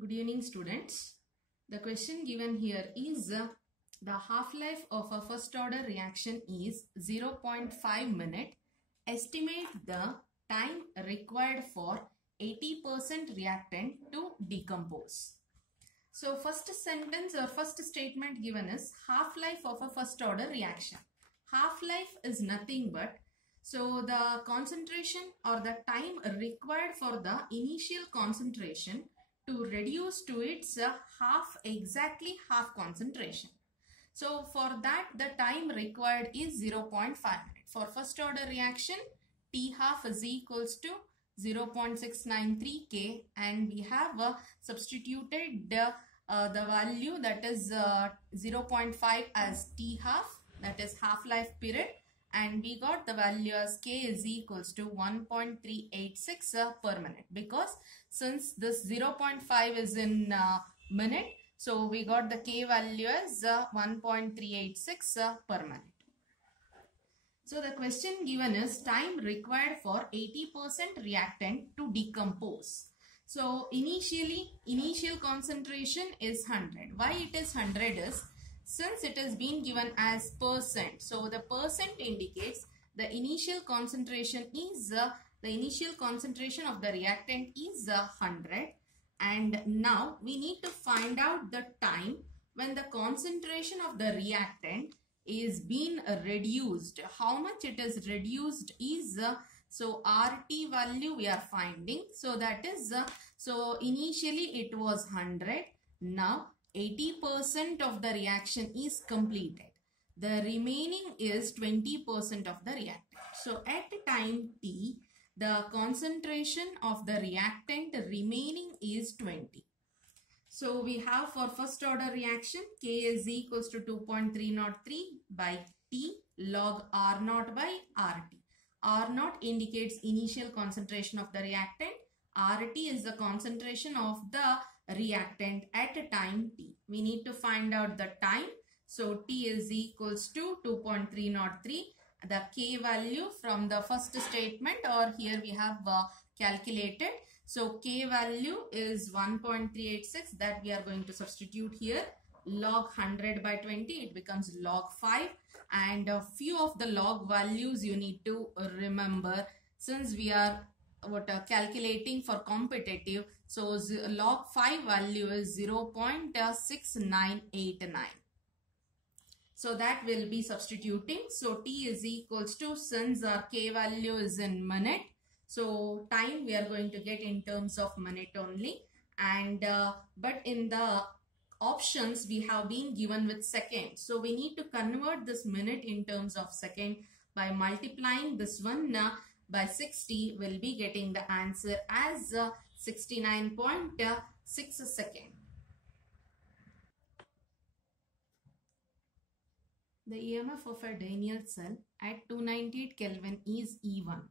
Good evening, students. The question given here is the half-life of a first order reaction is 0.5 minute. Estimate the time required for 80% reactant to decompose. So first sentence or first statement given is half-life of a first order reaction. Half-life is nothing but the concentration or the time required for the initial concentration to reduce to its exactly half concentration. So for that the time required is 0.5 minutes. For first order reaction, T half is equals to 0.693 K, and we have substituted the value, that is 0.5 as T half, that is half-life period, and we got the value as K is equals to 1.386 per minute, because since this 0.5 is in minute, so we got the K value as 1.386 per minute. So the question given is time required for 80% reactant to decompose. So initial concentration is 100. Why it is 100 is, since it has been given as percent, so the percent indicates the initial concentration is the initial concentration of the reactant is 100, and now we need to find out the time when the concentration of the reactant is being reduced. How much it is reduced is so RT value we are finding. So that is so initially it was 100. Now 80% of the reaction is completed. The remaining is 20% of the reactant. So at time T, the concentration of the reactant remaining is 20. So we have for first order reaction, K is equals to 2.303 by T log R naught by RT. R naught indicates initial concentration of the reactant. RT is the concentration of the reactant at a time T. We need to find out the time. So T is equals to 2.303. The K value from the first statement, or here we have calculated. So K value is 1.386, that we are going to substitute here. Log 100 by 20, it becomes log 5. And a few of the log values you need to remember, since we are calculating for competitive. So log 5 value is 0.6989. So that will be substituting. So T is equals to, since our K value is in minute, so time we are going to get in terms of minute only. And but in the options we have been given with second. So we need to convert this minute in terms of second by multiplying this one by 60. We'll be getting the answer as 69.6 seconds. The EMF of a Daniell cell at 298 Kelvin is E1.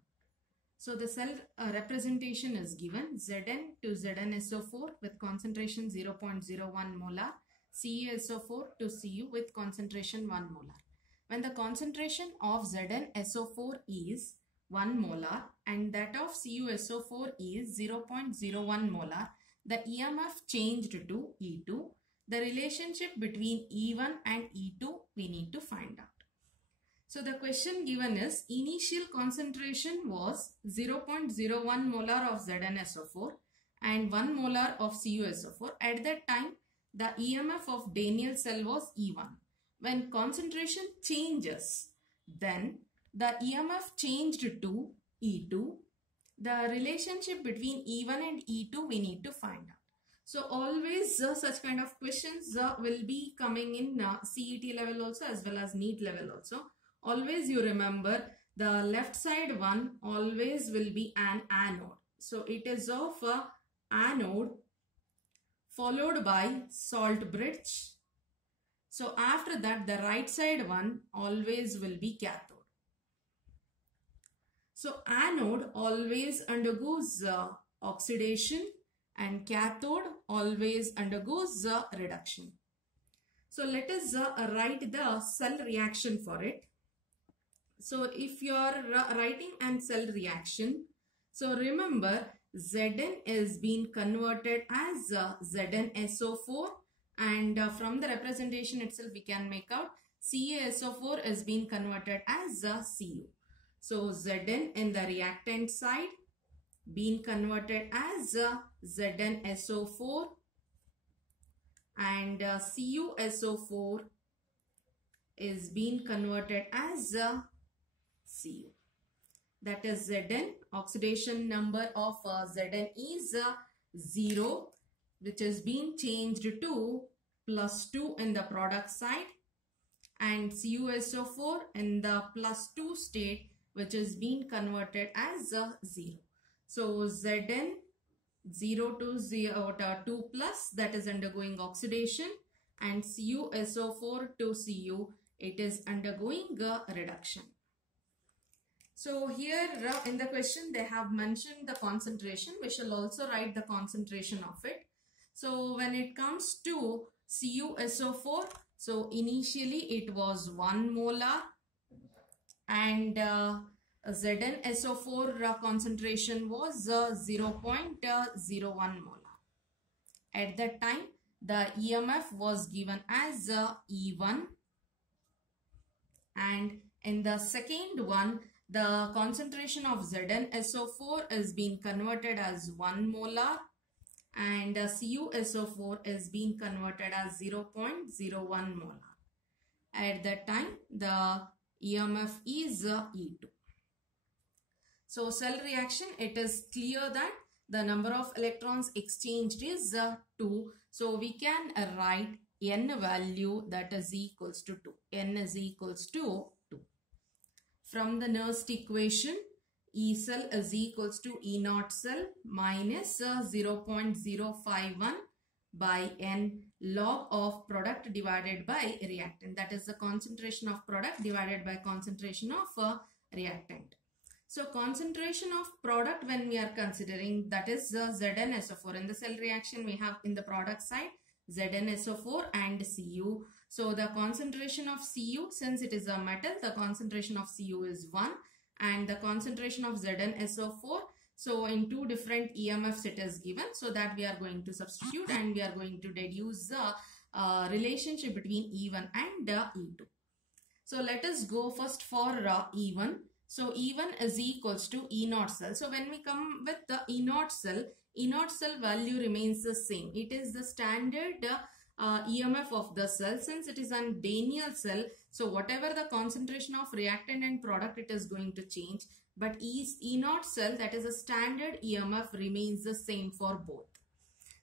So the cell representation is given, Zn to ZnSO4 with concentration 0.01 molar, CuSO4 to Cu with concentration 1 molar. When the concentration of ZnSO4 is 1 molar and that of CuSO4 is 0.01 molar, the EMF changed to E2. The relationship between E1 and E2 we need to find out. So the question given is, initial concentration was 0.01 molar of ZnSO4 and 1 molar of CuSO4. At that time, the EMF of Daniell cell was E1. When concentration changes, then the EMF changed to E2. The relationship between E1 and E2 we need to find out. So always such kind of questions will be coming in CET level also as well as NEET level also. Always you remember the left side one always will be an anode. So it is of anode followed by salt bridge. So after that the right side one always will be cathode. So anode always undergoes oxidation and cathode always undergoes reduction. So let us write the cell reaction for it. So if you are writing an cell reaction, so remember Zn is being converted as ZnSO4, and from the representation itself we can make out CaSO4 is being converted as Cu. So Zn in the reactant side being converted as ZnSO4, and CuSO4 is being converted as Cu. That is Zn. Oxidation number of Zn is 0, which is being changed to +2 in the product side, and CuSO4 in the +2 state, which is being converted as 0. So Zn 0 to 2 plus, that is undergoing oxidation, and CuSO4 to Cu, it is undergoing reduction. So here in the question they have mentioned the concentration. We shall also write the concentration of it. So when it comes to CuSO4, so initially it was 1 molar, and ZnSO4 concentration was 0.01 molar. At that time the EMF was given as E1, and in the second one the concentration of ZnSO4 is being converted as 1 molar, and CuSO4 is being converted as 0.01 molar. At that time the EMF is E2. So cell reaction, it is clear that the number of electrons exchanged is 2. So we can write N value, that is equals to 2. N is equals to 2. From the Nernst equation, E cell is equals to E naught cell minus 0.051 by N log of product divided by reactant. That is the concentration of product divided by concentration of reactant. So concentration of product when we are considering, that is ZnSO4. In the cell reaction we have in the product side ZnSO4 and Cu. So the concentration of Cu, since it is a metal, the concentration of Cu is 1, and the concentration of ZnSO4, so in two different EMFs it is given, so that we are going to substitute and we are going to deduce the relationship between E1 and E2. So let us go first for E1. So E1 is equals to E naught cell. So when we come with the E naught cell value remains the same. It is the standard EMF of the cell. Since it is an Daniell cell, so whatever the concentration of reactant and product, it is going to change. But E naught cell, that is a standard EMF, remains the same for both.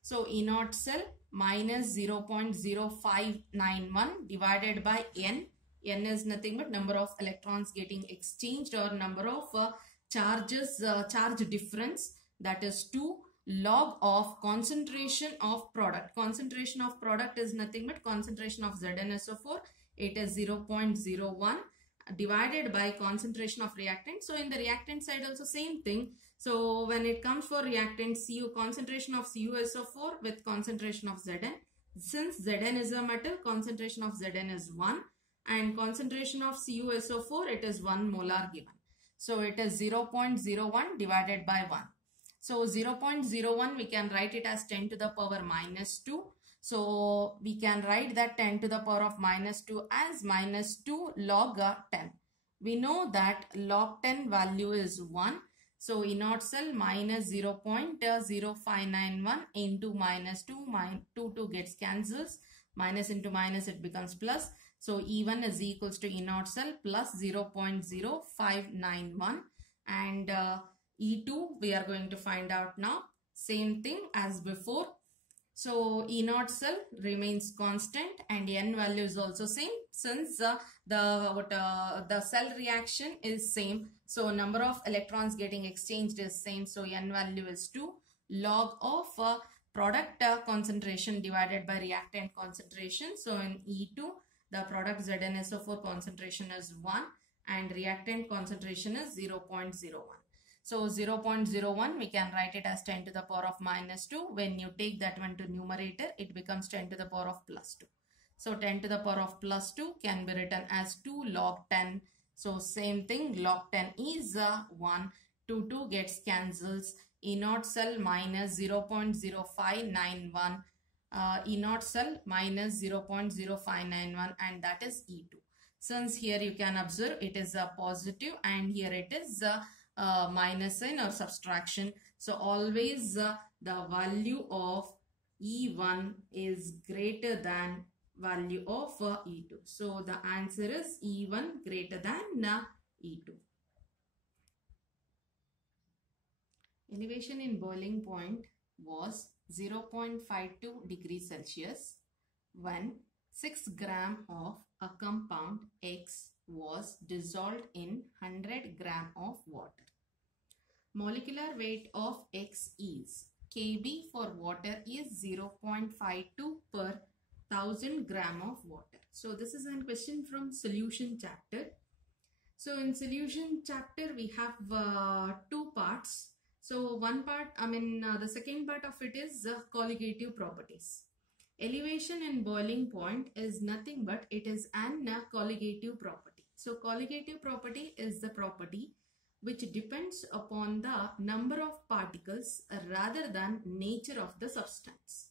So E naught cell minus 0.0591 divided by N. N is nothing but number of electrons getting exchanged, or number of charge difference, that is 2, log of concentration of product. Concentration of product is nothing but concentration of ZnSO4, it is 0.01 divided by concentration of reactant. So in the reactant side also same thing. So when it comes for reactant, concentration of CuSO4 with concentration of Zn. Since Zn is a metal, concentration of Zn is 1. And concentration of CuSO4, it is 1 molar given. So it is 0.01 divided by 1. So 0.01 we can write it as 10 to the power minus 2. So we can write that 10 to the power of minus 2 as minus 2 log 10. We know that log 10 value is 1. So E naught cell minus 0.0591 into minus 2, 2 gets cancels. Minus into minus, it becomes plus. So E1 is equals to E naught cell plus 0.0591, and E2 we are going to find out now. Same thing as before. So E naught cell remains constant and N value is also same, since the cell reaction is same. So number of electrons getting exchanged is same. So N value is 2 log of product concentration divided by reactant concentration. So in E2, the product ZnSO4 concentration is 1 and reactant concentration is 0.01. So 0.01 we can write it as 10 to the power of minus 2. When you take that one to numerator, it becomes 10 to the power of plus 2. So 10 to the power of plus 2 can be written as 2 log 10. So same thing, log 10 is 1. 2 gets cancels. E naught cell minus 0.0591, E naught cell minus 0.0591, and that is E2. Since here you can observe it is a positive and here it is a minus sign or subtraction. So always the value of E1 is greater than value of E2. So the answer is E1 greater than E2. Elevation in boiling point was 0.52 degrees Celsius when 6 gram of a compound X was dissolved in 100 gram of water. Molecular weight of X is Kb for water is 0.52 per 1000 gram of water. So this is a question from solution chapter. So in solution chapter we have two parts. So one part, the second part of it is colligative properties. Elevation in boiling point is nothing but it is an colligative property. So colligative property is the property which depends upon the number of particles rather than nature of the substance.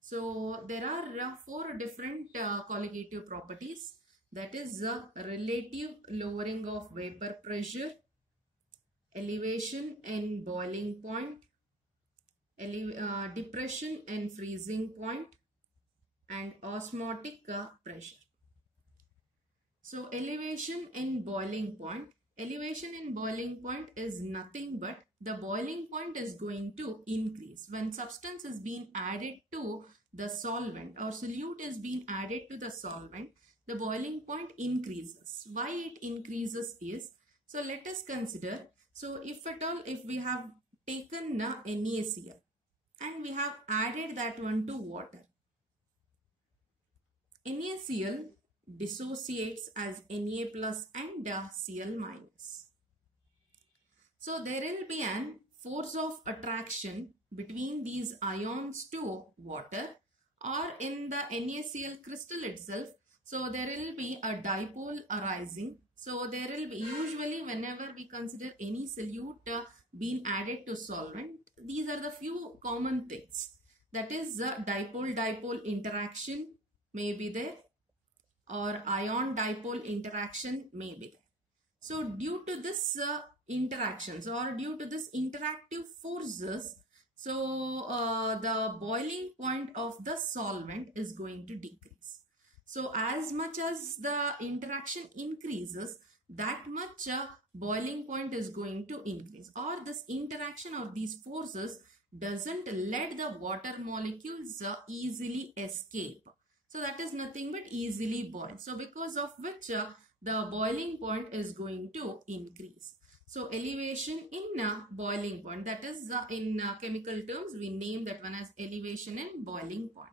So there are four different colligative properties, that is relative lowering of vapor pressure, elevation in boiling point, depression in freezing point, and osmotic pressure. So elevation in boiling point. Elevation in boiling point is nothing but the boiling point is going to increase. When substance is being added to the solvent or solute is being added to the solvent, the boiling point increases. Why it increases is, so let us consider, so if at all, if we have taken NaCl and we have added that one to water, NaCl dissociates as Na plus and Cl minus. So there will be an force of attraction between these ions to water, or in the NaCl crystal itself. So there will be a dipole arising. So there will be, usually whenever we consider any solute being added to solvent, these are the few common things. That is dipole-dipole interaction may be there, or ion-dipole interaction may be there. So due to this interactions or due to this interactive forces, so the boiling point of the solvent is going to decrease. So as much as the interaction increases, that much boiling point is going to increase, or this interaction of these forces doesn't let the water molecules easily escape. So that is nothing but easily boil. So because of which the boiling point is going to increase. So elevation in boiling point, that is in chemical terms we name that one as elevation in boiling point.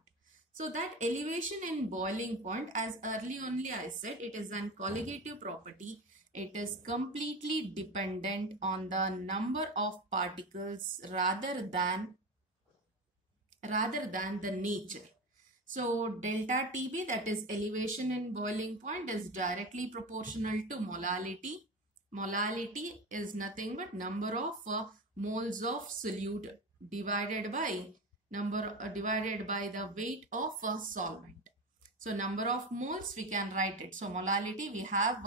So that elevation in boiling point, as early only I said, it is an colligative property. It is completely dependent on the number of particles rather than the nature. So delta TB, that is elevation in boiling point, is directly proportional to molality. Molality is nothing but number of moles of solute divided by the weight of a solvent. So number of moles we can write it. So molality we have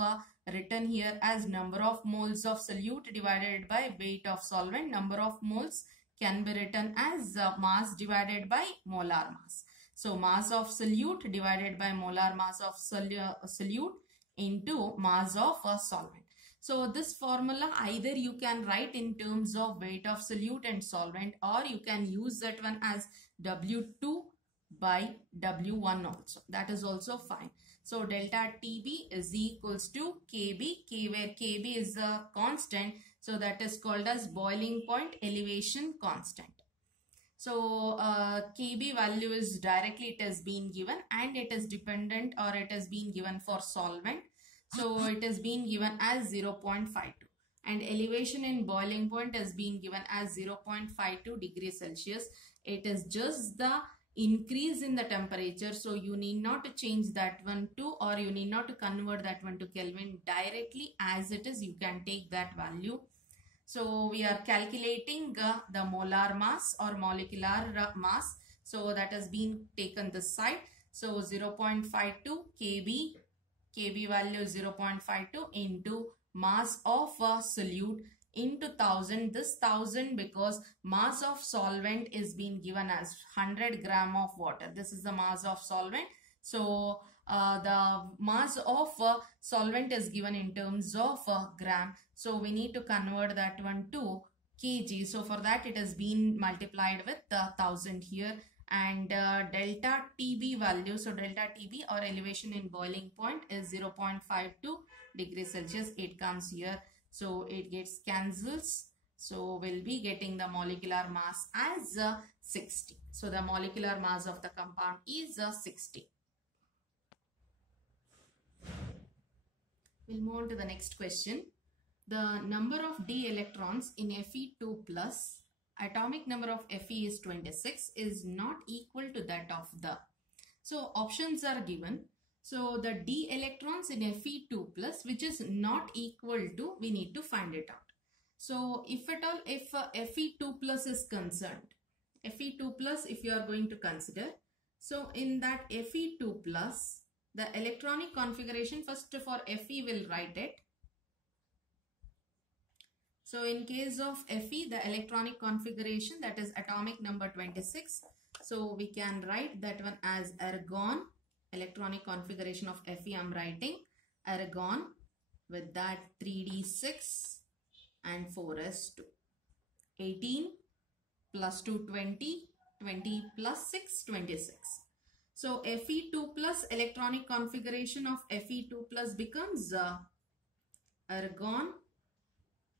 written here as number of moles of solute divided by weight of solvent. Number of moles can be written as mass divided by molar mass. So mass of solute divided by molar mass of solute into mass of a solvent. So this formula either you can write in terms of weight of solute and solvent, or you can use that one as W2 by W1 also. That is also fine. So delta TB is equals to Kb, where Kb is a constant. So that is called as boiling point elevation constant. So Kb value is directly, it has been given, and it is dependent, or it has been given for solvent. So it has been given as 0.52, and elevation in boiling point has been given as 0.52 degrees Celsius. It is just the increase in the temperature. So you need not to change that one to, or you need not to convert that one to Kelvin. Directly as it is, you can take that value. So we are calculating the molar mass or molecular mass. So that has been taken this side. So 0.52 kb value is 0.52 into mass of a solute into 1000. This 1000 because mass of solvent is being given as 100 gram of water. This is the mass of solvent. So the mass of solvent is given in terms of gram. So we need to convert that one to kg. So for that it has been multiplied with 1000 here. And delta TB value, so delta TB or elevation in boiling point is 0.52 degrees Celsius. It comes here, so it gets cancels. So we'll be getting the molecular mass as 60. So the molecular mass of the compound is 60. We'll move on to the next question. The number of d electrons in Fe2 plus, atomic number of Fe is 26, is not equal to that of the. So options are given. So the d electrons in Fe2 plus, which is not equal to, we need to find it out. So if at all, if Fe2 plus is concerned, Fe2 plus if you are going to consider, so in that Fe2 plus, the electronic configuration, first for Fe will write it. So in case of Fe, the electronic configuration, that is atomic number 26. So we can write that one as argon. Electronic configuration of Fe I am writing argon with that 3d6 and 4s2. 18 plus 2 20, 20 plus 6 26. So Fe2 plus electronic configuration of Fe2 plus becomes argon.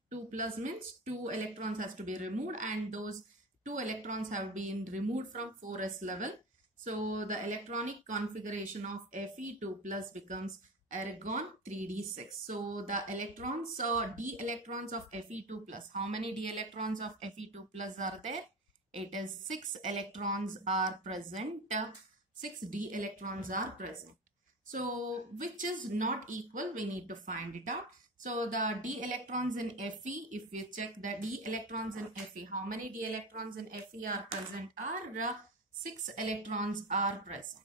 2 plus means 2 electrons has to be removed, and those 2 electrons have been removed from 4s level. So the electronic configuration of Fe2 plus becomes argon 3d6. So the electrons or d electrons of Fe2 plus, how many d electrons of Fe2 plus are there? It is 6 electrons are present. 6 d electrons are present. So which is not equal, we need to find it out. So the d electrons in Fe, if you check the d electrons in Fe, how many d electrons in Fe are present? Are 6 electrons are present.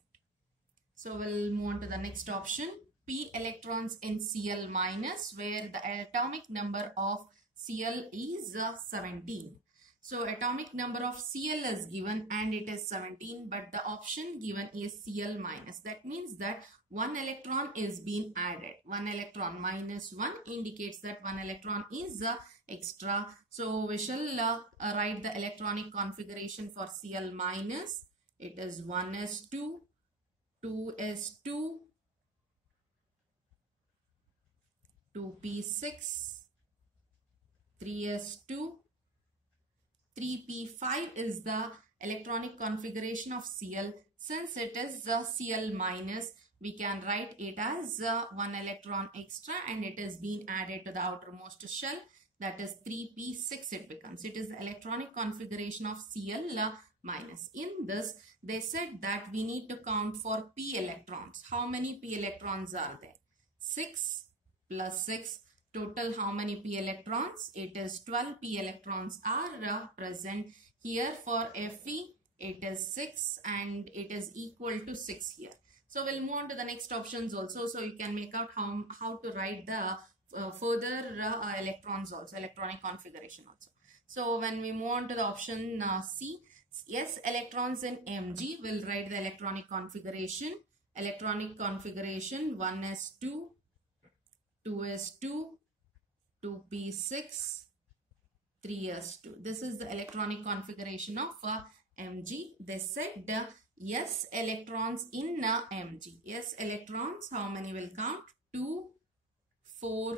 So we'll move on to the next option. P electrons in Cl minus, where the atomic number of Cl is 17. So atomic number of Cl is given and it is 17, but the option given is Cl minus. That means that 1 electron is being added. 1 electron minus 1 indicates that 1 electron is extra. So we shall write the electronic configuration for Cl minus. It is 1s2, 2s2, 2p6, 3s2, 3p5 is the electronic configuration of Cl. Since it is Cl minus, we can write it as 1 electron extra and it is being added to the outermost shell. That is 3p6 it becomes. It is the electronic configuration of Cl minus. In this, they said that we need to count for p electrons. How many p electrons are there? 6 plus 6. Total how many p electrons? It is 12 p electrons are present. Here for Fe, it is 6 and it is equal to 6 here. So we'll move on to the next options also. So you can make out how to write the further electrons also, electronic configuration also. So when we move on to the option C, S electrons in Mg, we'll write the electronic configuration. Electronic configuration 1s2, 2s2, 2p6, 3s2. This is the electronic configuration of Mg. They said S electrons in Mg. S electrons, how many will count? 2, 4,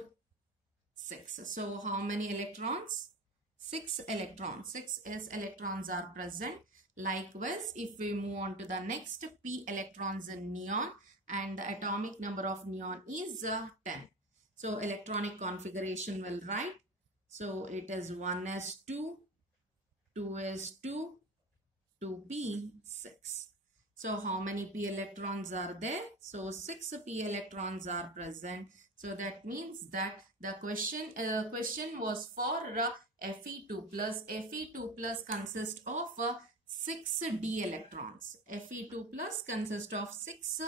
6. So how many electrons? 6 electrons. 6 S electrons are present. Likewise, if we move on to the next, p electrons in neon, and the atomic number of neon is 10. So electronic configuration will write. So it is 1s2, 2s2, 2p6. So how many p electrons are there? So 6 p electrons are present. So that means that the question was for Fe2 plus. Fe2 plus consists of 6 d electrons. Fe2 plus consists of 6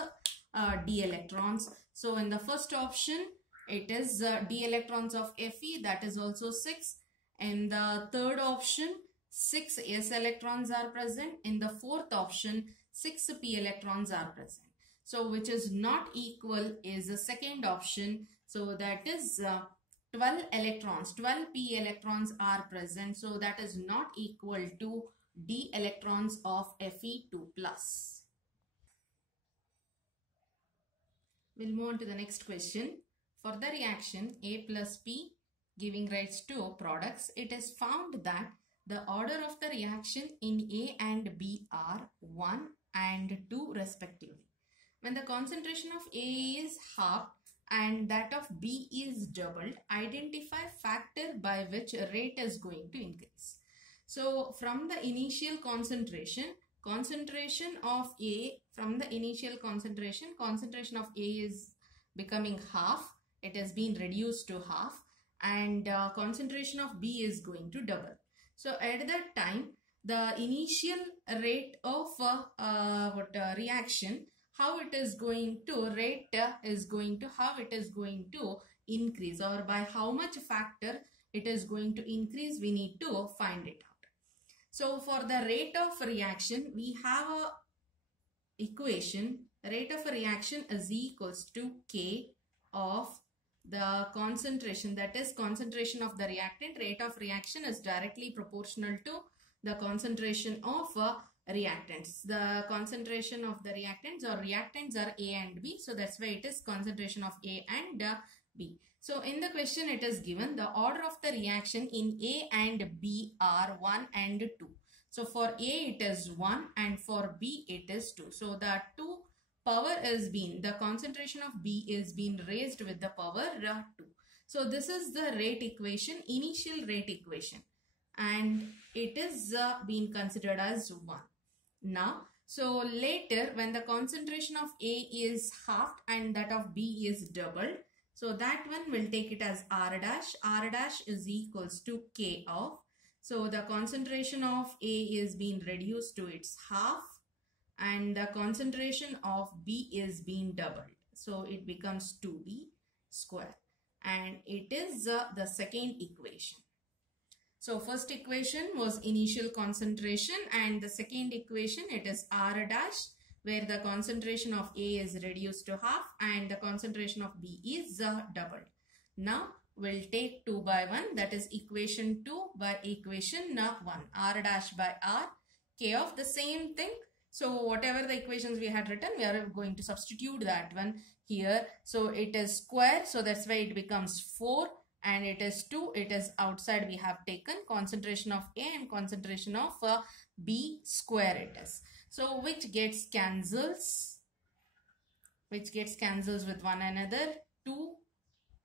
d electrons. So in the first option, it is d electrons of Fe, that is also 6. In the third option, 6 s electrons are present. In the fourth option, 6 p electrons are present. So which is not equal is the second option. So that is 12 electrons, 12 p electrons are present. So that is not equal to d electrons of Fe2 plus. We'll move on to the next question. For the reaction A plus P giving rise to products, it is found that the order of the reaction in A and B are 1 and 2 respectively. When the concentration of A is halved and that of B is doubled, identify factor by which rate is going to increase. So from the initial concentration of A, from the initial concentration of A is becoming half. It has been reduced to half, and concentration of B is going to double. So at that time, the initial rate of reaction, how it is going to increase, or by how much factor it is going to increase, we need to find it out. So for the rate of reaction, we have a equation. Rate of a reaction is equals to K of the concentration, that is concentration of the reactant. Rate of reaction is directly proportional to the concentration of reactants. The concentration of the reactants or reactants are A and B. So that's why it is concentration of A and B. So in the question it is given the order of the reaction in A and B are 1 and 2. So for A it is 1 and for B it is 2. So the 2 power is being, the concentration of B is being raised with the power 2. So this is the rate equation, initial rate equation, and it is being considered as 1. Now, so later when the concentration of A is halved and that of B is doubled, so that one will take it as R dash. R dash is equals to K of, so the concentration of A is being reduced to its half and the concentration of B is being doubled. So it becomes 2B square, and it is the second equation. So first equation was initial concentration, and the second equation it is R dash, where the concentration of A is reduced to half and the concentration of B is doubled. Now we'll take 2 by 1, that is equation 2 by equation 1. R dash by R, K of the same thing. So whatever the equations we had written, we are going to substitute that one here. So it is square, so that's why it becomes 4, and it is 2, it is outside, we have taken concentration of A and concentration of B square it is. So which gets cancels with one another, 2,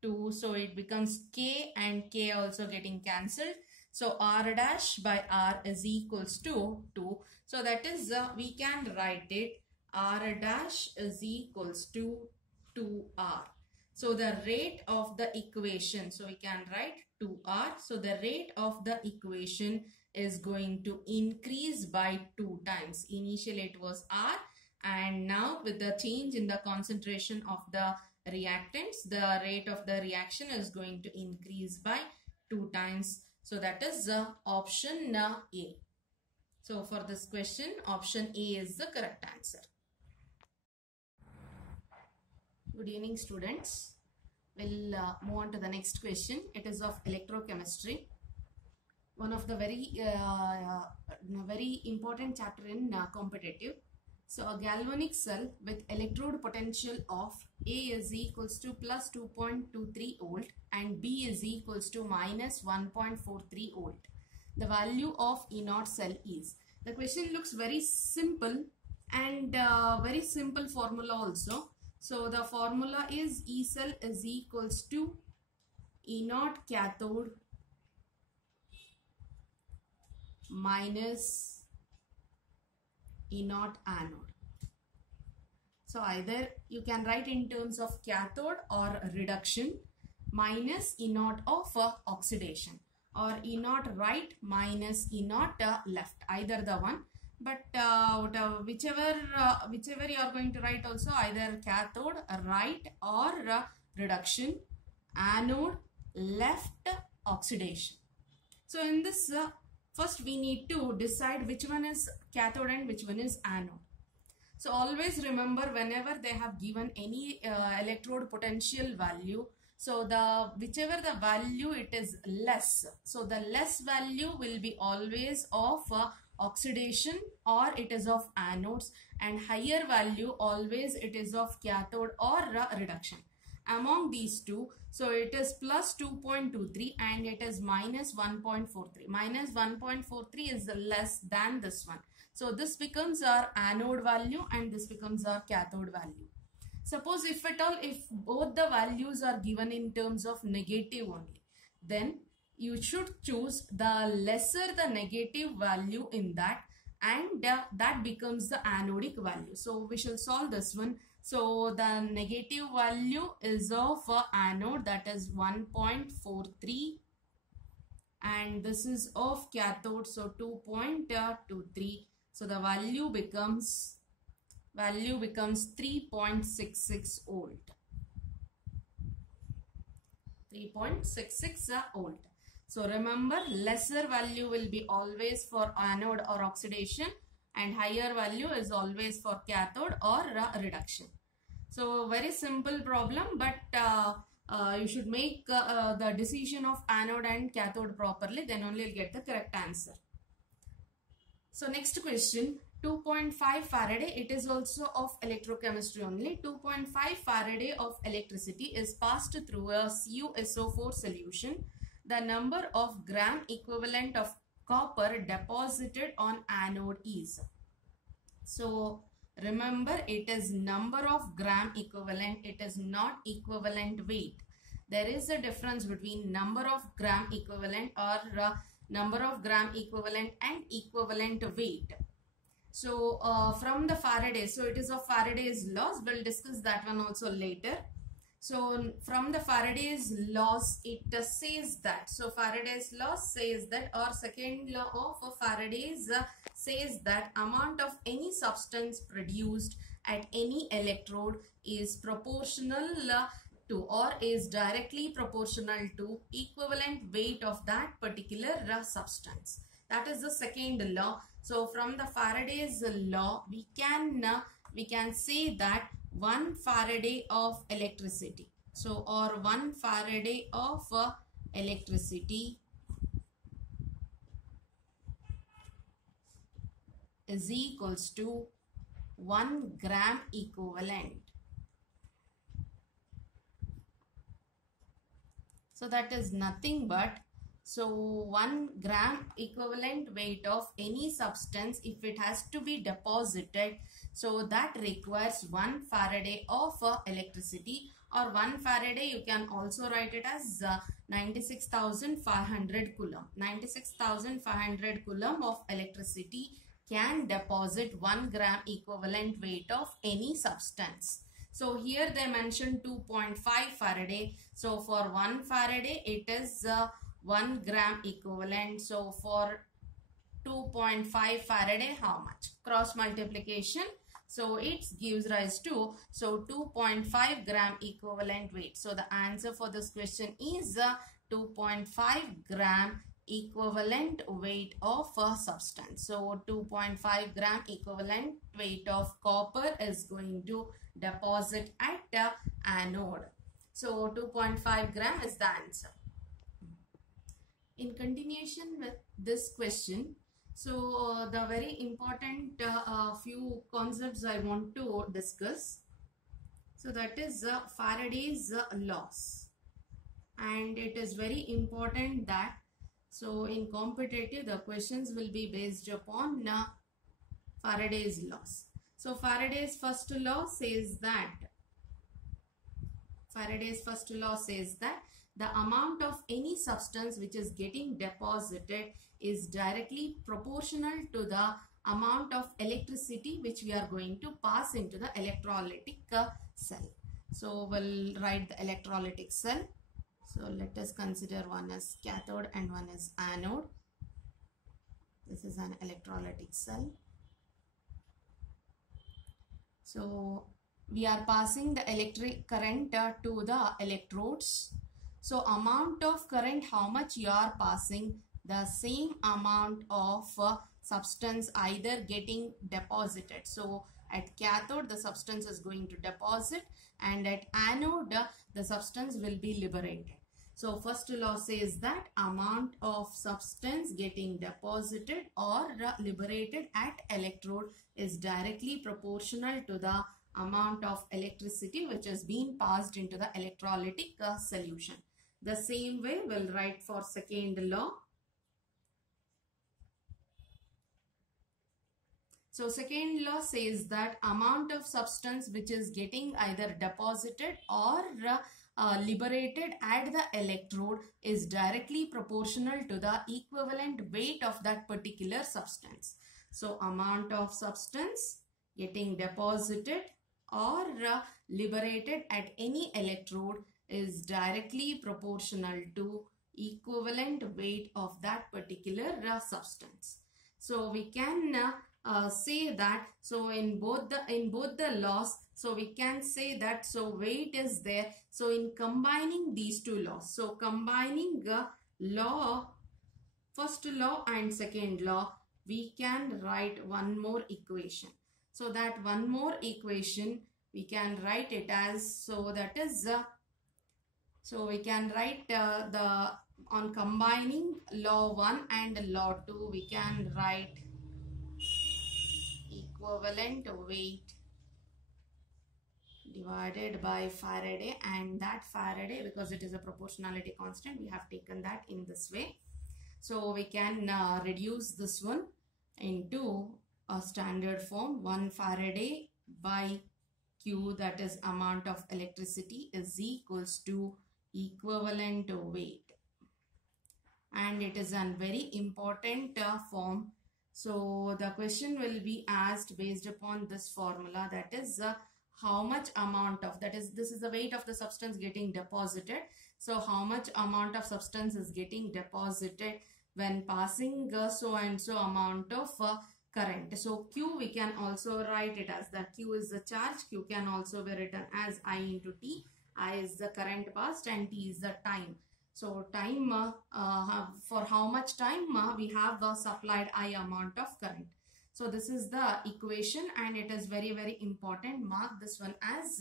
2, so it becomes K and K also getting cancelled. So R dash by R is equals to 2. So that is, we can write it R dash is equals to 2R. So the rate of the equation, so we can write 2R. So the rate of the equation is going to increase by 2 times. Initially it was R, and now with the change in the concentration of the reactants, the rate of the reaction is going to increase by 2 times. So that is option A. So for this question, option A is the correct answer. Good evening, students. We'll move on to the next question. It is of electrochemistry. One of the very important chapter in competitive. So a galvanic cell with electrode potential of A is equals to plus 2.23 volt and B is equals to minus 1.43 volt. The value of E0 cell is. The question looks very simple and very simple formula also. So the formula is E cell is equals to E0 cathode minus E0 anode. So either you can write in terms of cathode or reduction minus E naught of oxidation, or E naught right minus E naught left, either the one. But whichever you are going to write also, either cathode right or reduction, anode left, oxidation. So in this first we need to decide which one is cathode and which one is anode. So always remember, whenever they have given any electrode potential value, so whichever the value it is less, so the less value will be always of oxidation or it is of anodes, and higher value always it is of cathode or reduction. Among these two, so it is plus 2.23 and it is minus 1.43. Minus 1.43 is less than this one. So this becomes our anode value and this becomes our cathode value. Suppose if at all, if both the values are given in terms of negative only, then you should choose the lesser the negative value in that, and that becomes the anodic value. So we shall solve this one. So the negative value is of anode, that is 1.43, and this is of cathode, so 2.23. So the value becomes 3.66 volt. 3.66 volt. So remember, lesser value will be always for anode or oxidation, and higher value is always for cathode or reduction. So very simple problem, but you should make the decision of anode and cathode properly, then only you'll get the correct answer. So next question, 2.5 Faraday, it is also of electrochemistry only. 2.5 Faraday of electricity is passed through a CuSO4 solution. The number of gram equivalent of copper deposited on anode is. So remember, it is number of gram equivalent, it is not equivalent weight. There is a difference between number of gram equivalent or number of gram equivalent and equivalent weight. So from the Faraday, so it is of Faraday's laws, we'll discuss that one also later. So from the Faraday's laws, it says that, so Faraday's law says that, or second law of Faraday's says that amount of any substance produced at any electrode is proportional to, or is directly proportional to, equivalent weight of that particular substance. That is the second law. So from the Faraday's law, we can say that 1 Faraday of electricity, so or 1 Faraday of electricity is equals to 1 gram equivalent. So that is nothing but, so 1 gram equivalent weight of any substance, if it has to be deposited, so that requires 1 Faraday of electricity, or 1 Faraday you can also write it as 96,500 coulomb. 96,500 coulomb of electricity can deposit 1 gram equivalent weight of any substance. So here they mentioned 2.5 Faraday. So for 1 Faraday it is 1 gram equivalent. So for 2.5 Faraday, how much? Cross multiplication. So it gives rise to, so 2.5 gram equivalent weight. So the answer for this question is 2.5 gram equivalent weight of a substance. So 2.5 gram equivalent weight of copper is going to deposit at the anode. So 2.5 gram is the answer. In continuation with this question, so the very important few concepts I want to discuss. So that is Faraday's laws, and it is very important that, so in competitive the questions will be based upon Faraday's laws. So Faraday's first law says that, the amount of any substance which is getting deposited is directly proportional to the amount of electricity which we are going to pass into the electrolytic cell. So we'll write the electrolytic cell. So let us consider one as cathode and one as anode. This is an electrolytic cell. So we are passing the electric current to the electrodes. So amount of current, how much you are passing, the same amount of substance either getting deposited. So at cathode the substance is going to deposit, and at anode the substance will be liberated. So first law says that amount of substance getting deposited or liberated at electrode is directly proportional to the amount of electricity which is being passed into the electrolytic solution. The same way we'll write for second law. So second law says that amount of substance which is getting either deposited or liberated at the electrode is directly proportional to the equivalent weight of that particular substance. So amount of substance getting deposited or liberated at any electrode is directly proportional to equivalent weight of that particular substance. So we can say that, so in both the laws, so we can say that, so weight is there. So in combining these two laws, so combining first law and second law, we can write one more equation. So that one more equation we can write it as, so that is so we can write on combining law 1 and law 2, we can write equivalent weight divided by Faraday, and that Faraday, because it is a proportionality constant, we have taken that in this way. So we can reduce this one into a standard form. 1 Faraday by Q, that is amount of electricity, is equals to equivalent weight, and it is a very important form. So the question will be asked based upon this formula, that is how much amount of, that is, this is the weight of the substance getting deposited. So how much amount of substance is getting deposited when passing so and so amount of current. So Q, we can also write it as, the Q is the charge. Q can also be written as I into T. I is the current passed and T is the time. So time, for how much time we have supplied I amount of current. So this is the equation, and it is very, very important. Mark this one as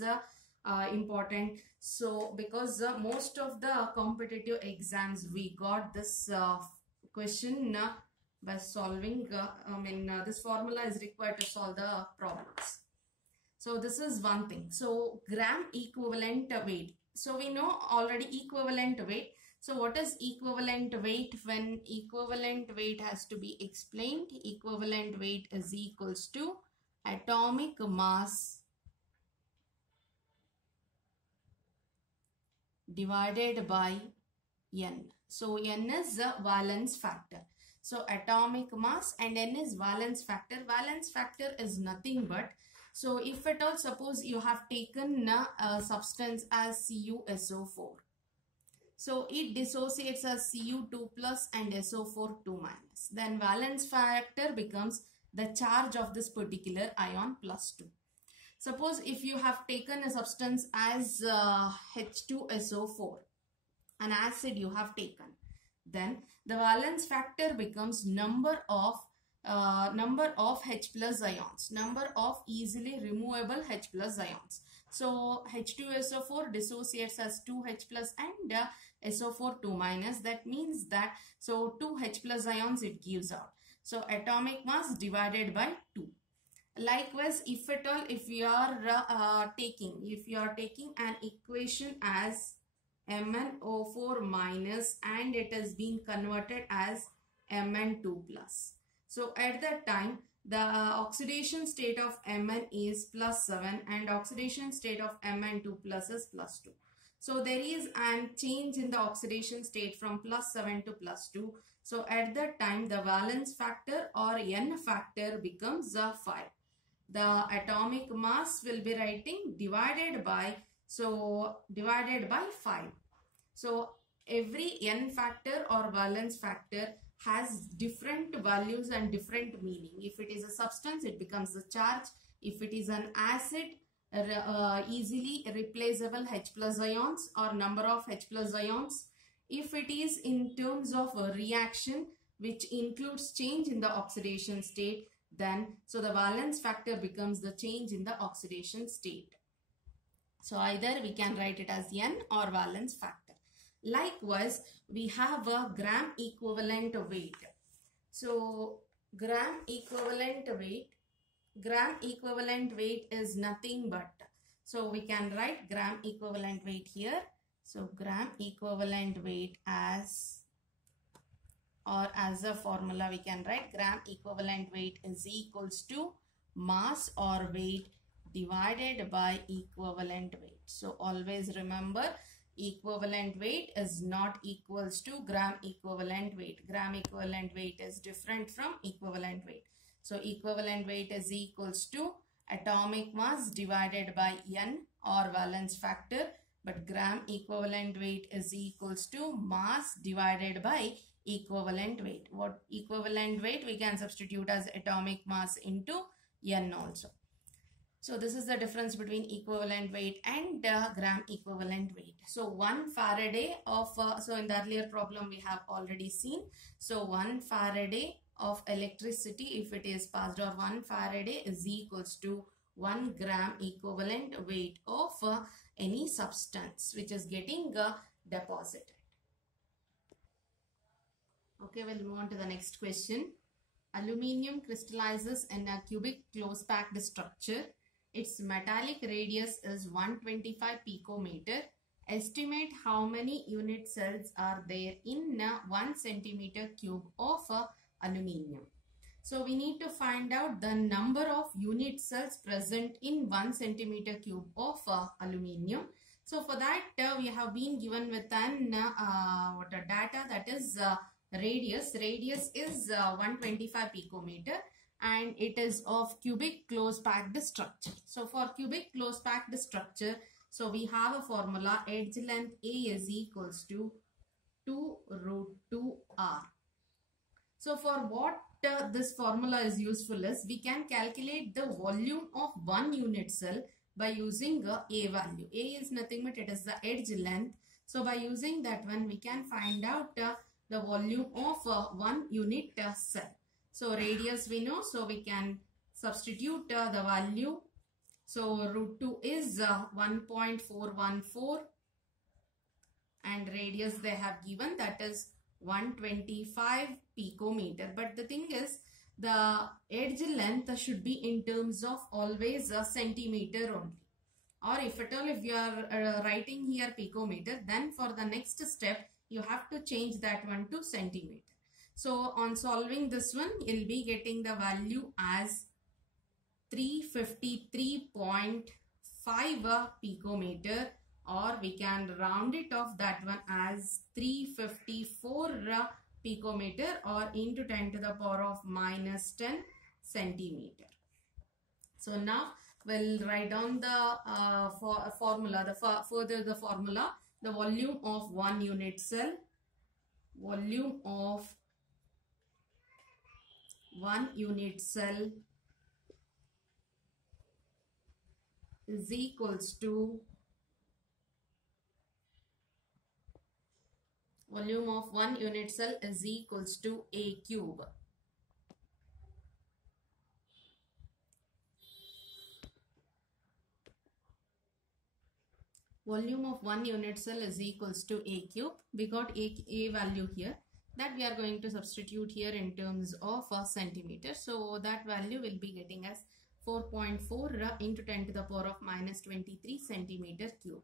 important. So because most of the competitive exams we got this question by solving, this formula is required to solve the problems. So this is one thing. So gram equivalent weight. So we know already equivalent weight. So what is equivalent weight? When equivalent weight has to be explained, equivalent weight is equals to atomic mass divided by N. So N is the valence factor. So atomic mass and N is valence factor. Valence factor is nothing but, so if at all suppose you have taken a substance as CuSO4. So it dissociates as Cu2 plus and SO4 2 minus. Then valence factor becomes the charge of this particular ion plus 2. Suppose if you have taken a substance as H2SO4, an acid you have taken, then the valence factor becomes number of H plus ions, number of easily removable H plus ions. So H2SO4 dissociates as 2H plus and SO4 2 minus. That means that, so 2 H plus ions it gives out. So atomic mass divided by 2. Likewise, if at all, if you are taking an equation as MnO4 minus and it is being converted as Mn2 plus. So at that time, the oxidation state of Mn is +7 and oxidation state of Mn2 plus is +2. So there is a change in the oxidation state from +7 to +2. So at that time the valence factor or N factor becomes 5. The atomic mass will be writing divided by 5. So every N factor or valence factor has different values and different meaning. If it is a substance, it becomes a charge. If it is an acid, easily replaceable H plus ions or number of H plus ions. If it is in terms of a reaction which includes change in the oxidation state, then so the valence factor becomes the change in the oxidation state. So either we can write it as N or valence factor. Likewise, we have a gram equivalent weight. So gram equivalent weight is nothing but, so we can write gram equivalent weight here. So gram equivalent weight as, or as a formula we can write gram equivalent weight is equals to mass or weight divided by equivalent weight. So always remember, equivalent weight is not equals to gram equivalent weight. Gram equivalent weight is different from equivalent weight. So equivalent weight is equals to atomic mass divided by N or valence factor, but gram equivalent weight is equals to mass divided by equivalent weight. What equivalent weight we can substitute as atomic mass into N also. So this is the difference between equivalent weight and gram equivalent weight. So 1 Faraday of, so in the earlier problem we have already seen. So 1 Faraday of electricity, if it is passed, or 1 Faraday is equals to 1 gram equivalent weight of any substance which is getting deposited. Okay, we'll move on to the next question. Aluminium crystallizes in a cubic close packed structure. Its metallic radius is 125 picometer. Estimate how many unit cells are there in 1 centimeter cube of aluminium. So we need to find out the number of unit cells present in 1 centimeter cube of aluminium. So for that we have been given with an data, that is radius. Radius is 125 picometer. And it is of cubic close packed structure. So for cubic close packed structure, so we have a formula, edge length A is equals to 2 root 2R. So for what this formula is useful is, we can calculate the volume of one unit cell by using A value. A is nothing but it is the edge length. So by using that one, we can find out the volume of one unit cell. So radius we know, so we can substitute the value. So root 2 is 1.414 and radius they have given, that is 125 picometer. But the thing is, the edge length should be in terms of always a centimeter only. Or if at all, if you are writing here picometer, then for the next step, you have to change that one to centimeter. So on solving this one, you'll be getting the value as 353.5 picometer, or we can round it off that one as 354 picometer, or into 10 to the power of minus 10 centimeter. So now we'll write down the formula, the formula, the volume of one unit cell, volume of one unit cell is equals to volume of one unit cell is equals to A cube. Volume of one unit cell is equals to A cube. We got A value here, that we are going to substitute here in terms of centimeter. So that value will be getting as 4.4 into 10 to the power of minus 23 centimeter cube.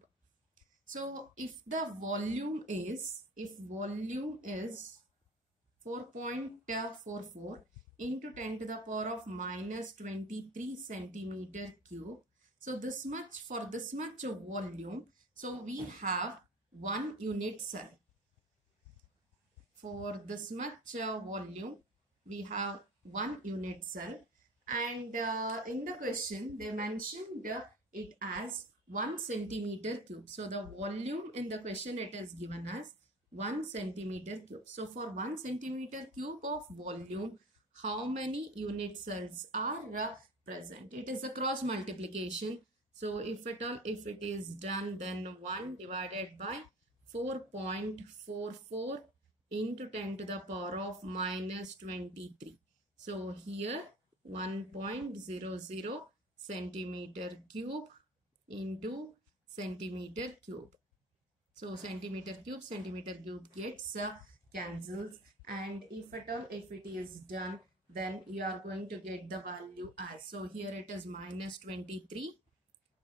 So if the volume is, 4.44 into 10 to the power of minus 23 centimeter cube. So this much, for this much volume, So we have 1 unit cell. For this much volume, we have 1 unit cell, and in the question they mentioned it as 1 centimeter cube. So the volume in the question, it is given as 1 centimeter cube. So for 1 centimeter cube of volume, how many unit cells are present? It is a cross multiplication. So if it is done, then 1 divided by 4.44 into 10 to the power of minus 23. So here 1.00 centimeter cube into centimeter cube. So centimeter cube gets cancels, and if it is done, then you are going to get the value as, so here it is minus 23.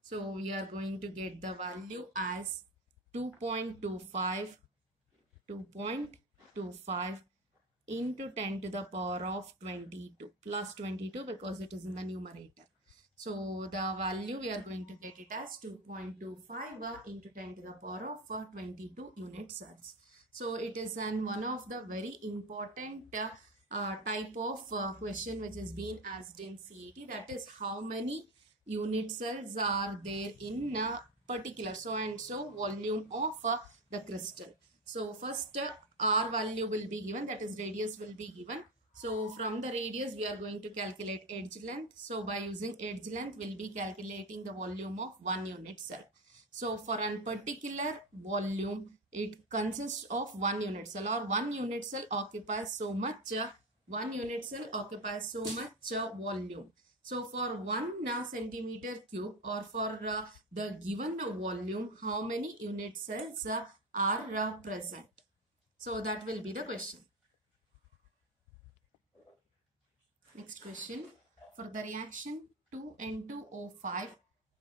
So we are going to get the value as 2.25 into 10 to the power of 22 plus 22 because it is in the numerator. So the value we are going to get it as 2.25 into 10 to the power of 22 unit cells. So it is one of the very important type of question which is being asked in CET, that is how many unit cells are there in a particular so and so volume of the crystal. So first R value will be given, that is radius will be given. So from the radius we are going to calculate edge length. So by using edge length we'll be calculating the volume of 1 unit cell. So for a particular volume, it consists of 1 unit cell, or 1 unit cell occupies so much volume. So for 1 centimeter cube, or for the given volume, how many unit cells are present? So that will be the question. Next question. For the reaction 2N2O5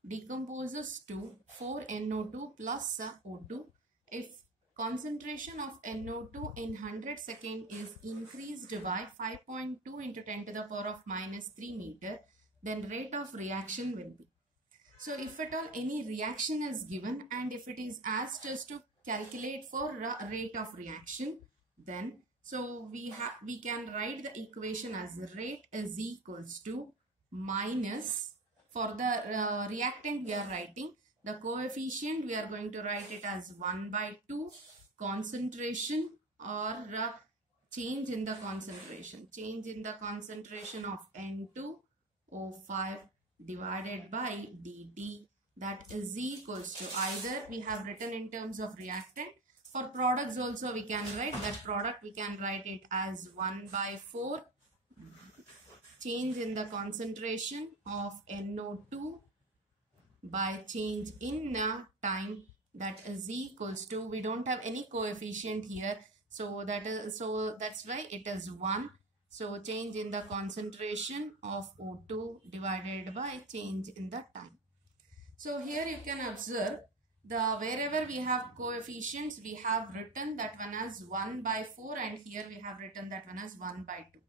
decomposes to 4NO2 plus O2, if concentration of NO2 in 100 seconds is increased by 5.2 into 10 to the power of minus 3 meter, then rate of reaction will be. So if at all any reaction is given, and if it is asked us to calculate for rate of reaction, then so we can write the equation as rate is equals to minus, for the reactant we are writing the coefficient, we are going to write it as 1 by 2 concentration, or change in the concentration of N2O5 divided by dt, that is equals to, either we have written in terms of reactant. For products also we can write that product, we can write it as 1 by 4 change in the concentration of NO2 by change in time, that is equals to, we don't have any coefficient here, so that's why it is 1. So change in the concentration of O2 divided by change in the time. So here you can observe, wherever we have coefficients, we have written that one as 1 by 4, and here we have written that one as 1 by 2.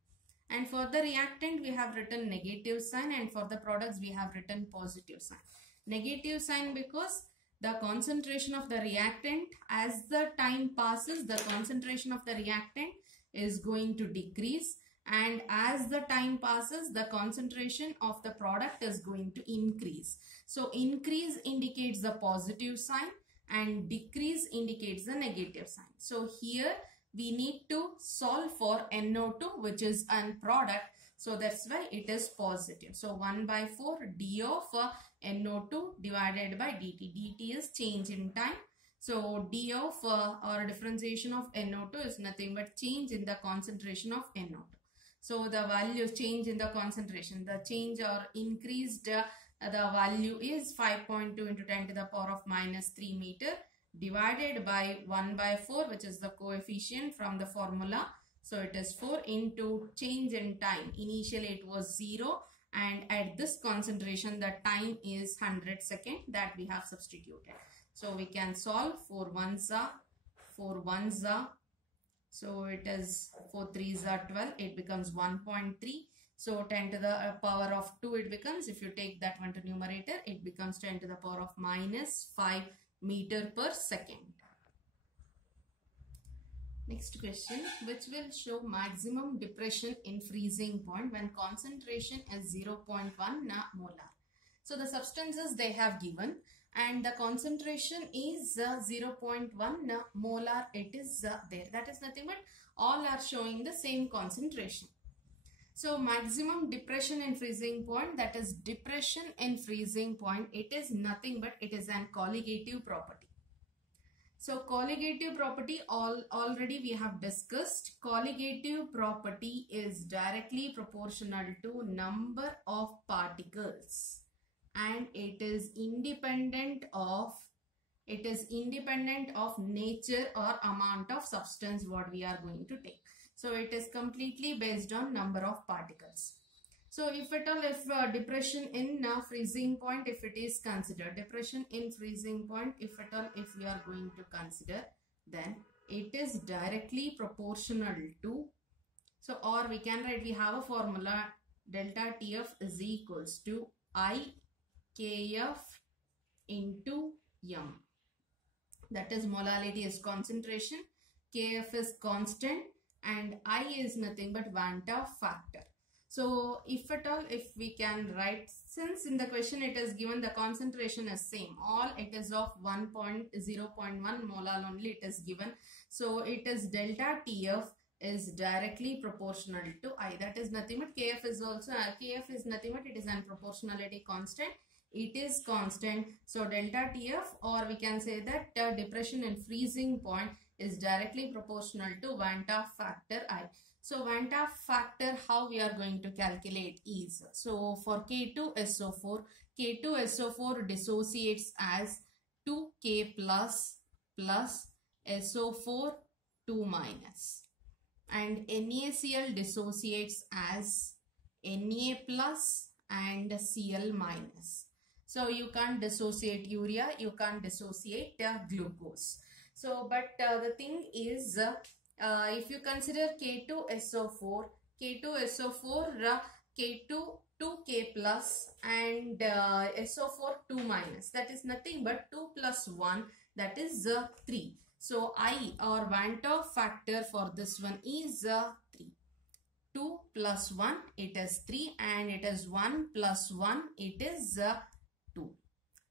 And for the reactant we have written negative sign, and for the products we have written positive sign. Negative sign because the concentration of the reactant, as the time passes, the concentration of the reactant is going to decrease, and as the time passes, the concentration of the product is going to increase. So increase indicates the positive sign and decrease indicates the negative sign. So here we need to solve for NO2, which is a product. So that's why it is positive. So 1 by 4 d of NO2 divided by dt. dt is change in time. So d of or differentiation of NO2 is nothing but change in the concentration of NO2. So the value change in the concentration, the change or increased the value is 5.2 into 10 to the power of minus 3 meter divided by 1 by 4, which is the coefficient from the formula. So it is 4 into change in time. Initially it was 0, and at this concentration the time is 100 seconds that we have substituted. So we can solve 4 1s are 4 1s are. So it is 4 3s are 12. It becomes 1.3. So 10 to the power of 2 it becomes. If you take that one to numerator, it becomes 10 to the power of minus 5 meter per second. Next question, which will show maximum depression in freezing point when concentration is 0.1 molar. So the substances they have given and the concentration is 0.1 molar. It is there. That is nothing but all are showing the same concentration. So maximum depression in freezing point, that is depression in freezing point, it is nothing but it is an colligative property. So colligative property already we have discussed. Colligative property is directly proportional to number of particles and it is independent of nature or amount of substance what we are going to take. So it is completely based on number of particles. So if at all, if depression in freezing point, if it is considered, depression in freezing point, if at all, if we are going to consider, then it is directly proportional to, so or we can write, we have a formula, delta TF is equals to I KF into M. That is molality is concentration, KF is constant and I is nothing but Van 't Hoff factor. So if at all, if we can write, since in the question it is given the concentration is same, all it is of 0.1 molar only it is given. So it is delta TF is directly proportional to I. That is nothing but KF is also, KF is nothing but it is an proportionality constant. It is constant. So delta TF, or we can say that depression in freezing point is directly proportional to Van 't Hoff factor I. So Van 't Hoff factor, how we are going to calculate is, so for K2SO4, K2SO4 dissociates as 2K plus SO4 2 minus, and NaCl dissociates as Na plus and Cl minus. So you can't dissociate urea, you can't dissociate glucose. So but the thing is, if you consider K2SO4, K2 2K plus and SO4 2 minus, that is nothing but 2 plus 1, that is 3. So I or Van 't Hoff factor for this one is 3. 2 plus 1 it is 3 and it is 1 plus 1 it is 2.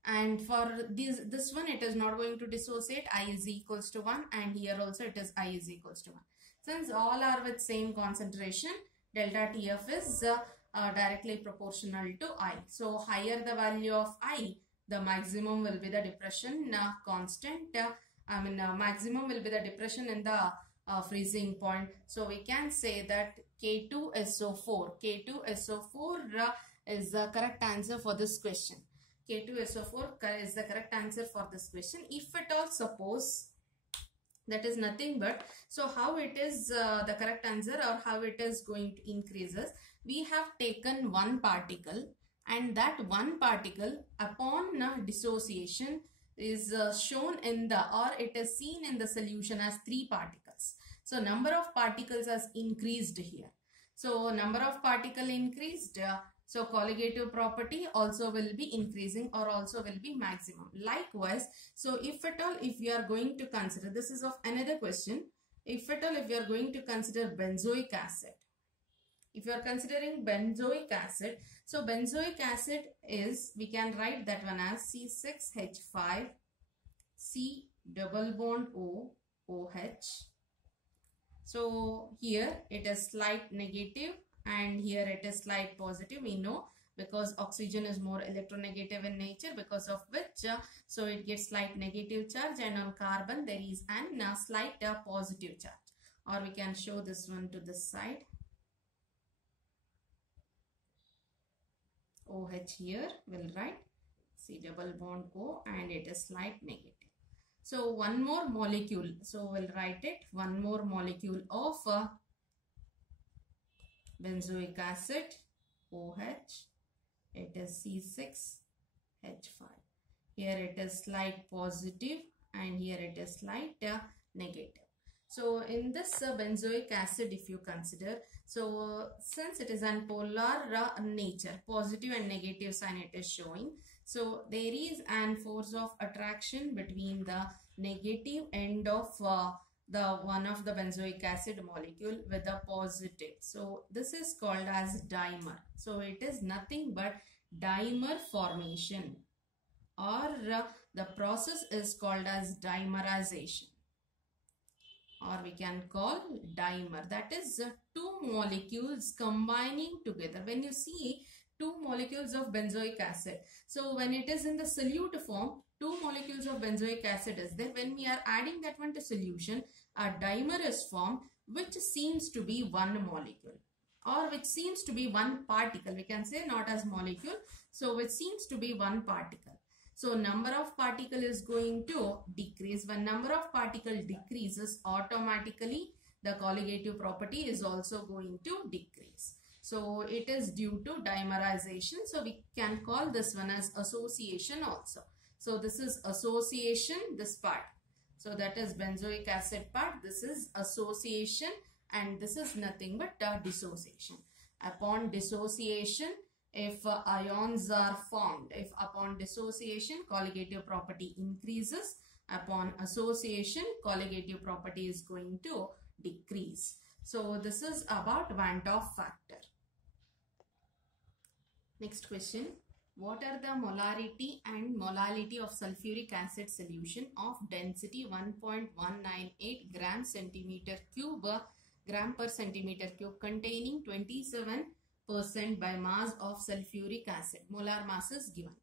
And for this one it is not going to dissociate, I is equals to 1 and here also it is I is equals to 1. Since all are with same concentration, delta TF is directly proportional to I. So higher the value of I, the maximum will be the depression constant. Maximum will be the depression in the freezing point. So we can say that K2SO4 is the correct answer for this question. K2SO4 is the correct answer for this question. If at all suppose, that is nothing but, so how it is the correct answer or how it is going to increases, we have taken one particle and that one particle upon dissociation is shown in the, or it is seen in the solution as 3 particles. So number of particles has increased here. So number of particle increased, so colligative property also will be increasing or also will be maximum. Likewise, so if at all, if you are going to consider, this is of another question, if at all, if you are going to consider benzoic acid, if you are considering benzoic acid, so benzoic acid is, we can write that one as C6H5 C double bond O OH. So here it is slight negative and here it is slight positive. We know because oxygen is more electronegative in nature, because of which so it gets slight negative charge, and on carbon there is an slight positive charge. Or we can show this one to this side. OH here will write C double bond O and it is slight negative. So one more molecule, so we'll write it, one more molecule of benzoic acid OH, it is C6H5. Here it is slight positive and here it is slight negative. So in this benzoic acid, if you consider, so since it is an polar nature, positive and negative sign it is showing. So there is an force of attraction between the negative end of the one of the benzoic acid molecule with the positive. So this is called as dimer. So it is nothing but dimer formation, or the process is called as dimerization, or we can call dimer. That is two molecules combining together. When you see two molecules of benzoic acid, so when it is in the solute form, two molecules of benzoic acid is there. When we are adding that one to solution, a dimer is formed, which seems to be one molecule, or which seems to be one particle. We can say not as molecule, so which seems to be one particle. So number of particle is going to decrease. When number of particle decreases, automatically the colligative property is also going to decrease. So it is due to dimerization. So we can call this one as association also. So this is association, this part. So that is benzoic acid part. This is association, and this is nothing but dissociation. Upon dissociation, if ions are formed, if upon dissociation colligative property increases, upon association colligative property is going to decrease. So this is about Van't Hoff factor. Next question. What are the molarity and molality of sulfuric acid solution of density 1.198 gram per centimeter cube containing 27% by mass of sulfuric acid? Molar mass is given.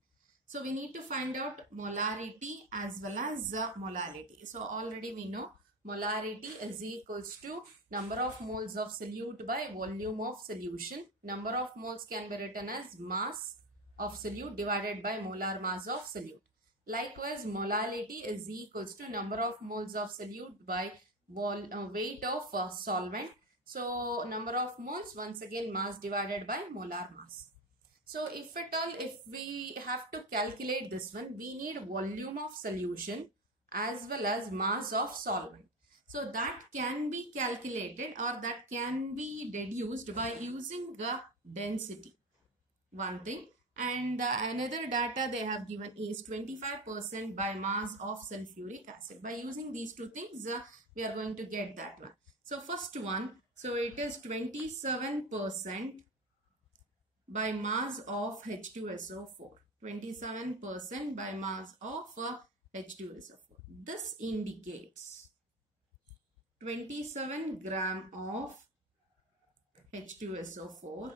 So we need to find out molarity as well as molality. So already we know molarity is equals to number of moles of solute by volume of solution. Number of moles can be written as mass of solute divided by molar mass of solute. Likewise, molality is equals to number of moles of solute by weight of solvent. So number of moles, once again mass divided by molar mass. So if at all, if we have to calculate this one, we need volume of solution as well as mass of solvent. So that can be calculated, or that can be deduced by using the density. One thing. And another data they have given is 25% by mass of sulfuric acid. By using these two things, we are going to get that one. So first one, so it is 27% by mass of H2SO4. 27% by mass of H2SO4. This indicates 27 gram of H2SO4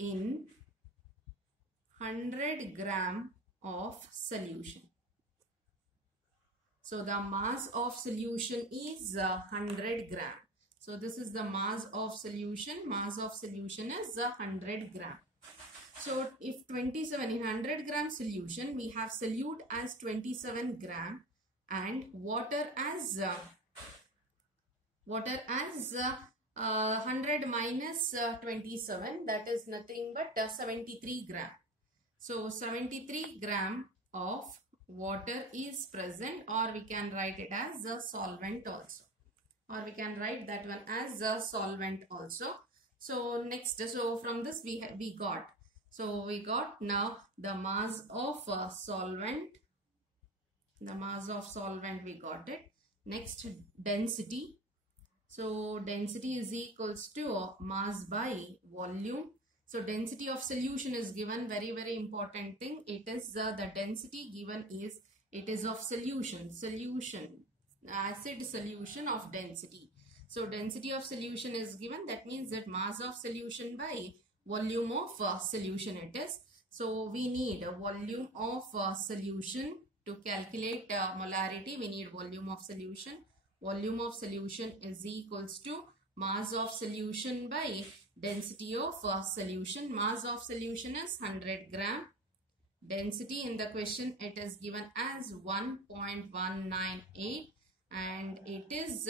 in 100 gram of solution. So the mass of solution is 100 gram. So this is the mass of solution. Mass of solution is 100 gram. So if 27 in 100 gram solution, we have solute as 27 gram and water as 100 minus 27, that is nothing but 73 gram. So 73 gram of water is present, or we can write it as a solvent also. Or we can write that one as a solvent also. So next, so from this we got. So we got now the mass of solvent. The mass of solvent we got it. Next, density. So density is equals to mass by volume. So density of solution is given, very important thing. It is the density given is, it is of solution, acid solution of density. So density of solution is given, that means that mass of solution by volume of solution it is. So we need a volume of solution to calculate molarity. We need volume of solution. Volume of solution is equals to mass of solution by density of solution. Mass of solution is 100 gram. Density in the question it is given as 1.198, and it is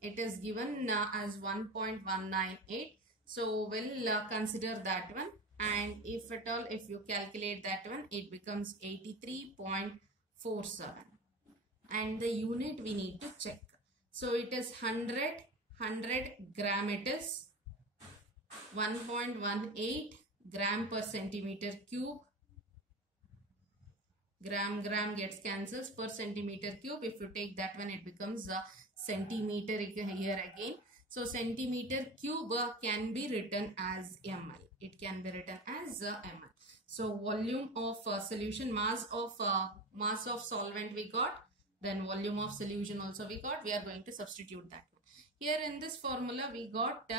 it is given as 1.198. So we'll consider that one, and if at all, if you calculate that one, it becomes 83.47. and the unit we need to check. So it is 100 gram, it is 1.18 gram per centimeter cube. Gram gets cancels, per centimeter cube. If you take that one, it becomes a centimeter here again. So centimeter cube can be written as ml. It can be written as ml. So volume of solution, mass of solvent we got, then volume of solution also we got. We are going to substitute that one. Here in this formula we got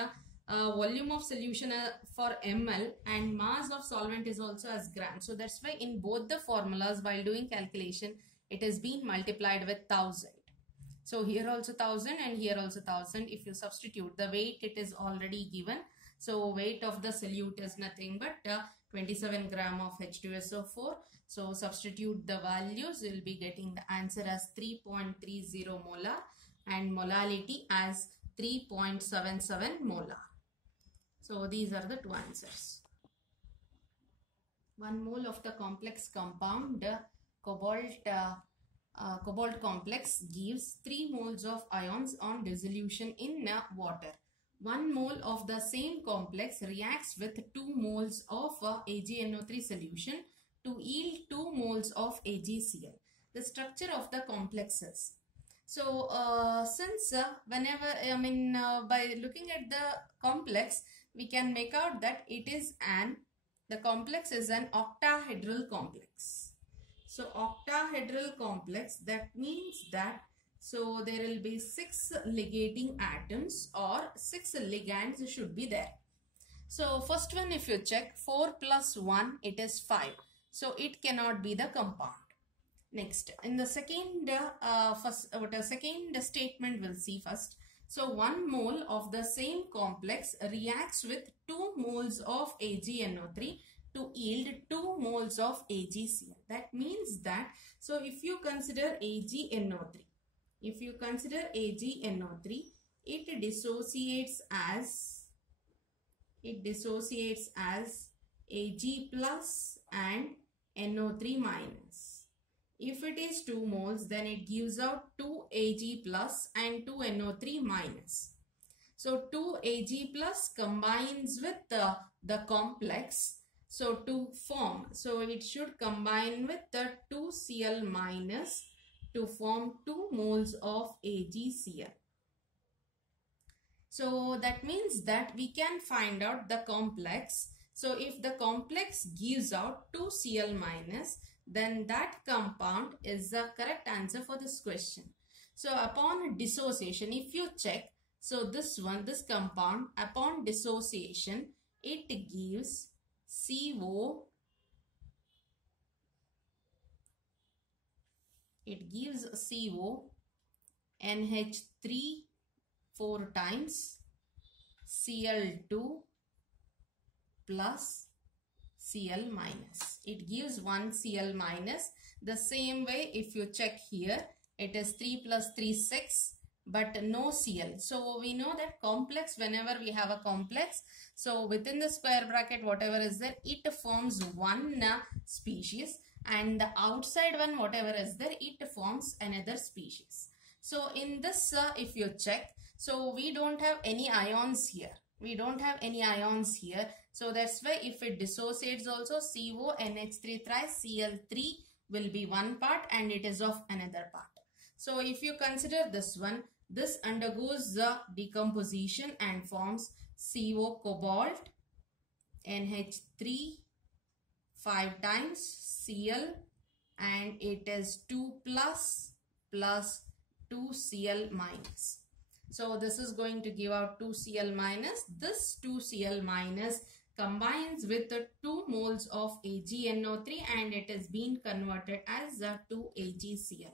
volume of solution for ml and mass of solvent is also as gram. So that's why in both the formulas while doing calculation it has been multiplied with 1000. So here also 1000 and here also 1000. If you substitute the weight, it is already given. So weight of the solute is nothing but 27 gram of H2SO4. So substitute the values, you will be getting the answer as 3.30 molar and molality as 3.77 molar. So these are the two answers. 1 mole of the complex compound cobalt complex gives 3 moles of ions on dissolution in water. 1 mole of the same complex reacts with 2 moles of AgNO3 solution to yield 2 moles of AgCl. The structure of the complexes. So since whenever by looking at the complex, we can make out that the complex is an octahedral complex. So octahedral complex, that means that so there will be 6 ligating atoms or 6 ligands should be there. So first one, if you check 4 plus 1, it is 5. So it cannot be the compound. Next, in the second second statement we'll see first. So 1 mole of the same complex reacts with 2 moles of AgNO3 to yield 2 moles of AgCl. That means that, so if you consider AgNO3, it dissociates as Ag plus and NO3 minus. If it is 2 moles, then it gives out 2 Ag plus and 2 NO3 minus. So 2 Ag plus combines with the complex. So to form, so it should combine with the 2Cl minus to form 2 moles of AgCl. So that means that we can find out the complex. So if the complex gives out 2Cl minus, then that compound is the correct answer for this question. So upon dissociation, if you check, so this compound, upon dissociation, it gives CO, NH3 4 times, Cl2 plus Cl minus. It gives 1 Cl minus. The same way, if you check here, it is 3 plus 3, 6, but no Cl. So we know that complex, whenever we have a complex, so within the square bracket, whatever is there, it forms one species, and the outside one, whatever is there, it forms another species. So in this, if you check, so we don't have any ions here. So that's why if it dissociates also, CO, NH3 thrice, Cl3 will be one part and it is of another part. So if you consider this one, this undergoes the decomposition and forms CO cobalt, NH3 5 times, Cl, and it is 2 plus 2 Cl minus. So this is going to give out 2 Cl minus. This 2 Cl minus combines with the 2 moles of AgNO3 and it is being converted as 2 AgCl.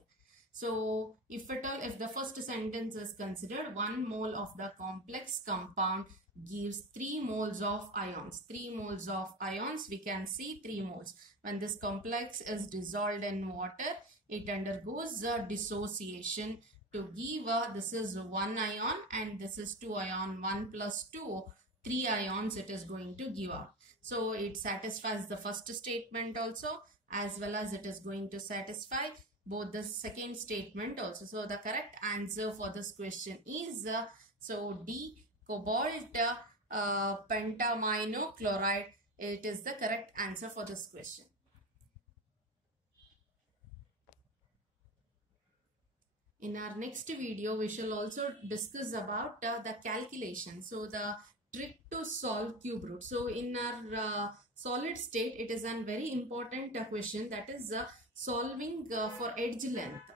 So if the first sentence is considered, 1 mole of the complex compound gives 3 moles of ions. 3 moles of ions, we can see 3 moles. When this complex is dissolved in water, it undergoes dissociation to give this is 1 ion and this is 2 ion. 1 plus 2, 3 ions it is going to give out. So it satisfies the first statement also, as well as it is going to satisfy both the second statement also. So the correct answer for this question is so D, cobalt pentamino chloride. It is the correct answer for this question. In our next video, we shall also discuss about the calculation. So the trick to solve cube root. So in our solid state, it is a very important question, that is solving for edge length.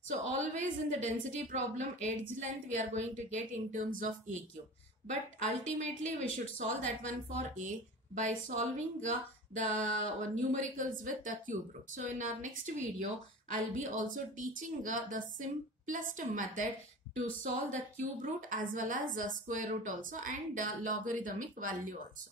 So always in the density problem, edge length we are going to get in terms of A cube. But ultimately we should solve that one for A by solving the numericals with the cube root. So in our next video, I'll be also teaching the simplest method to solve the cube root as well as square root also, and logarithmic value also.